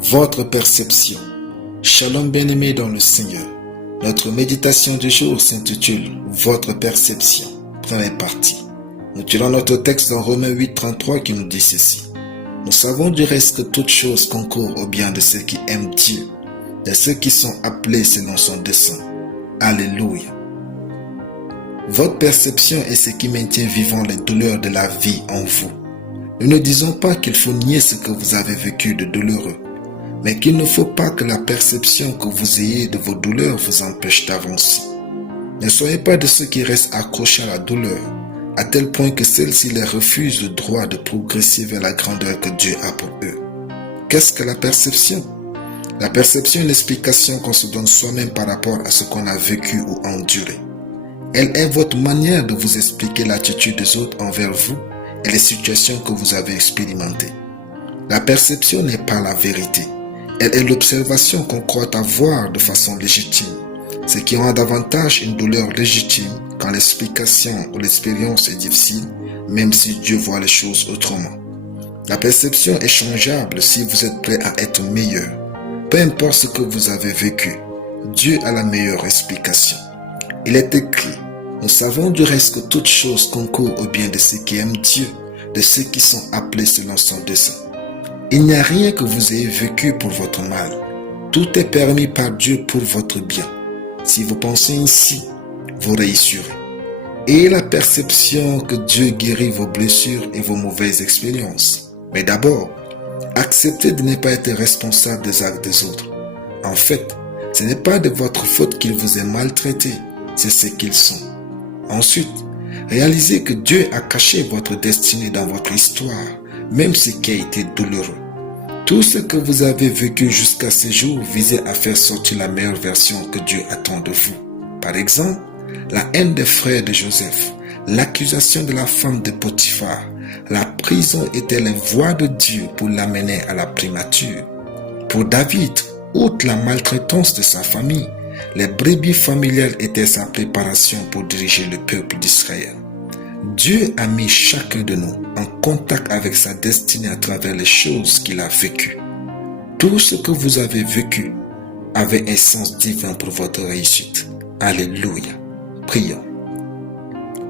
Votre perception. Shalom bien-aimé dans le Seigneur. Notre méditation du jour s'intitule Votre perception. Première partie. Nous tirons notre texte dans Romains 8:33 qui nous dit ceci. Nous savons du reste que toute chose concourt au bien de ceux qui aiment Dieu, de ceux qui sont appelés selon son dessein. Alléluia. Votre perception est ce qui maintient vivant les douleurs de la vie en vous. Nous ne disons pas qu'il faut nier ce que vous avez vécu de douloureux, mais qu'il ne faut pas que la perception que vous ayez de vos douleurs vous empêche d'avancer. Ne soyez pas de ceux qui restent accrochés à la douleur, à tel point que celle-ci les refuse le droit de progresser vers la grandeur que Dieu a pour eux. Qu'est-ce que la perception? La perception est l'explication qu'on se donne soi-même par rapport à ce qu'on a vécu ou enduré. Elle est votre manière de vous expliquer l'attitude des autres envers vous et les situations que vous avez expérimentées. La perception n'est pas la vérité. Elle est l'observation qu'on croit avoir de façon légitime, ce qui rend davantage une douleur légitime quand l'explication ou l'expérience est difficile, même si Dieu voit les choses autrement. La perception est changeable si vous êtes prêt à être meilleur. Peu importe ce que vous avez vécu, Dieu a la meilleure explication. Il est écrit, nous savons du reste que toute chose concourt au bien de ceux qui aiment Dieu, de ceux qui sont appelés selon son dessein. Il n'y a rien que vous ayez vécu pour votre mal. Tout est permis par Dieu pour votre bien. Si vous pensez ainsi, vous réussirez. Ayez la perception que Dieu guérit vos blessures et vos mauvaises expériences. Mais d'abord, acceptez de ne pas être responsable des actes des autres. En fait, ce n'est pas de votre faute qu'ils vous aient maltraité, c'est ce qu'ils sont. Ensuite, réalisez que Dieu a caché votre destinée dans votre histoire, même ce qui a été douloureux. Tout ce que vous avez vécu jusqu'à ce jour visait à faire sortir la meilleure version que Dieu attend de vous. Par exemple, la haine des frères de Joseph, l'accusation de la femme de Potiphar, la prison étaient les voies de Dieu pour l'amener à la primature. Pour David, outre la maltraitance de sa famille, les brebis familiales étaient sa préparation pour diriger le peuple d'Israël. Dieu a mis chacun de nous en contact avec sa destinée à travers les choses qu'il a vécues. Tout ce que vous avez vécu avait un sens divin pour votre réussite. Alléluia. Prions.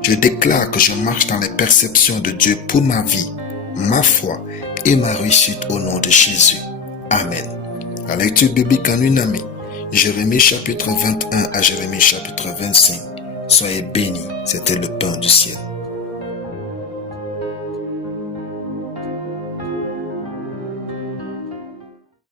Je déclare que je marche dans les perceptions de Dieu pour ma vie, ma foi et ma réussite au nom de Jésus. Amen. La lecture biblique en une année. Jérémie chapitre 21 à Jérémie chapitre 25. Soyez bénis, c'était le pain du ciel.